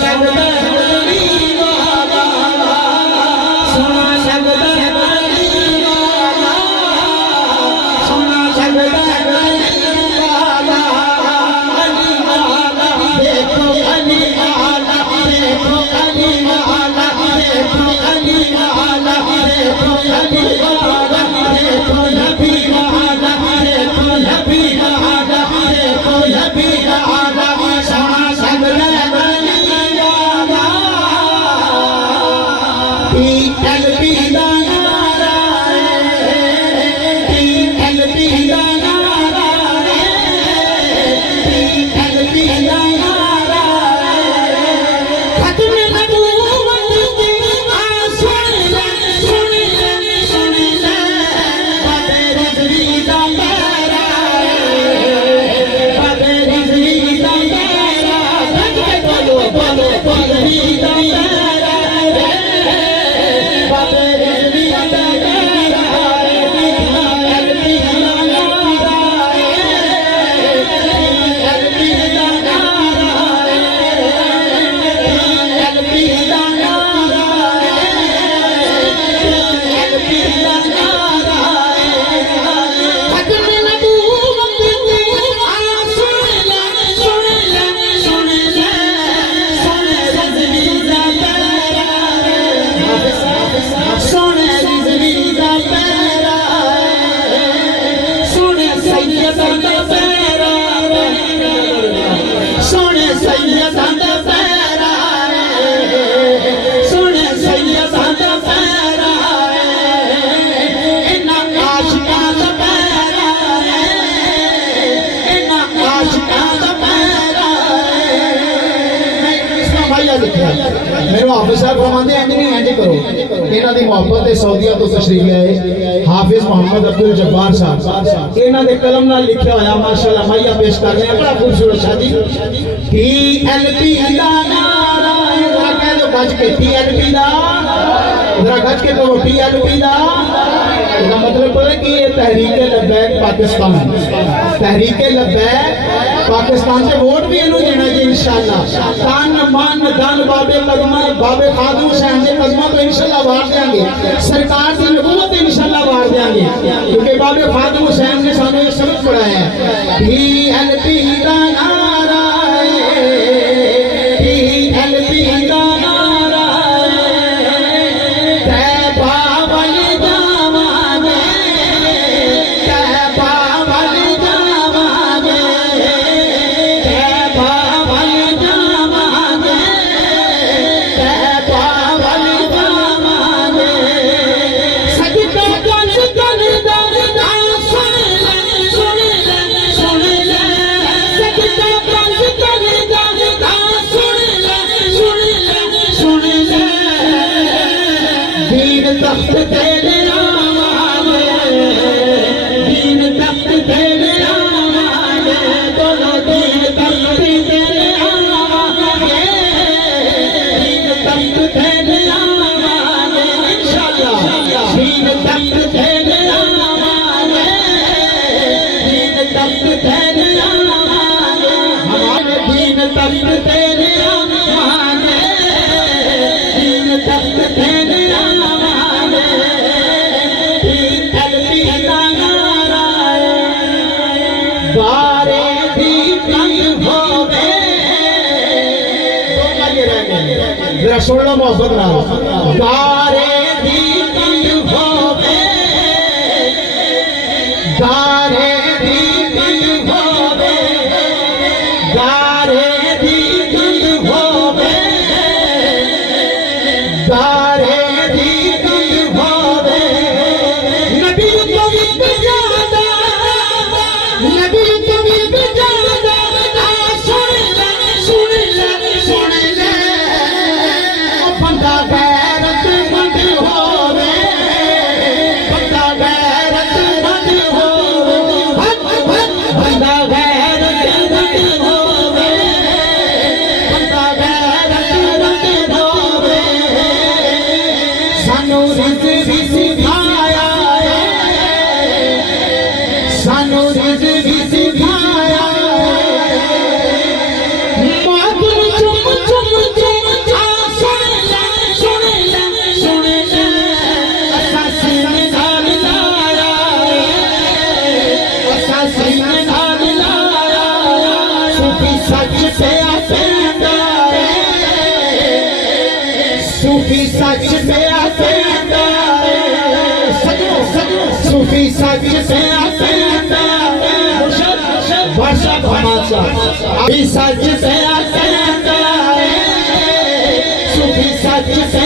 लगदा मदनी वाला, सोना लगदा मदनी वाला, सोना लगदा मदनी वाला, अली वाला देखो अली वाला, देखो अली वाला, देखो अली वाला, देखो अली वाला, देखो नबी वाला, देखो नबी वाला, देखो नबी वाला, सोना लगदा मदनी वाला। PLP दा नारा है, PLP दा नारा है, PLP दा नारा है। खत्म नबूवत दी सुन ले, सुन ले, सुन ले, बाबे रिज़वी दा मेरा है, बाबे रिज़वी दा मेरा, रख के बोलो बोलो रिज़वी दा मेरा है, बाबे रिज़वी दा मेरा है, PLP दा नारा है, PLP दा नारा है, PLP दा नारा है, PLP दा नारा है। खत्म नबूवत दी सुन ले, सुन ले, सुन ले, सोने रिज़वी दा मेरा है, सोने रिज़वी दा मेरा है, सोने सैयदा दा मेरा है, सोने सैयदा दा मेरा है, सोने सैयदा दा मेरा है। इन्हां आशिकां दा मेरा है, इन्हां आशिकां दा मेरा है। इसमें भाईया लिखा मेरे हाफिज साहब फरमाते हैं नहीं इंज करो, इन्हां दी मोहब्बत है सऊदीया तो तशरीफ लाए हाफिज मोहम्मद अब्दुल जब्बार साहब, इन्हां दे कलम नाल लिखा होया माशाअल्लाह भाईया पेश कर रहे हैं, बड़ा खूबसूरत शादी। PLP दा नारा है, जरा कह दो गज के PLP दा, जरा गज के कहो PLP दा। इसका मतलब है कि ये तहरीके लब्बैक पाकिस्तान, तहरीके लब्बैक पाकिस्तान से वोट भी इन्हों देना जी इंशाअल्लाह। तन मन धन बाबे कदम, बाबे खादू हुसैन के कदमों तो इंशाअल्लाह वार देंगे, सरकार की नबूवत इंशाअल्लाह वार देंगे, क्योंकि बाबे खादू हुसैन ने सानू ये सबक पढ़ाया है। PLP दा नारा है, PLP दा नारा है, तैबा वाली जावांगे, तैबा वाली जावांगे, तैबा वाली जावांगे, तैबा वाली जावांगे। सजदा गल गल दा सुन ले, सुन ले, सुन ले, सजदा गल गल दा सुन ले, सुन ले, सुन ले। दीन तख्त तेरे आवाज़े, दीन तख्त तेरे आवाज़े, दोनों दीन तख्त तेरे आवाज़े, दीन तख्त तेरे आवाज़े इंशाअल्लाह, दीन तख्त तेरे आवाज़े, दीन तख्त तेरे आवाज़े, हमारे दीन तख्त तेरे आवाज़े, दीन तख्त तेरे आवाज़े। PLP दा नारा है, बारे दी कंग होवे, दो मजे रह गए, जरा सुन लो मोहब्बत नाल। बारे दी कंग होवे, बारे दी कंग होवे, बारे दी कंग होवे, बारे दी कंग होवे। नबी तो भी ज्यादा, नबी तो भी ज्यादा, सुन ले, सुन ले, सुन ले, बंदा गैरतमंद होवे, सूफी सच पे आते सूफी सच पे आते वर्षा भमाचा अभी सच पे आते सूफी सच पे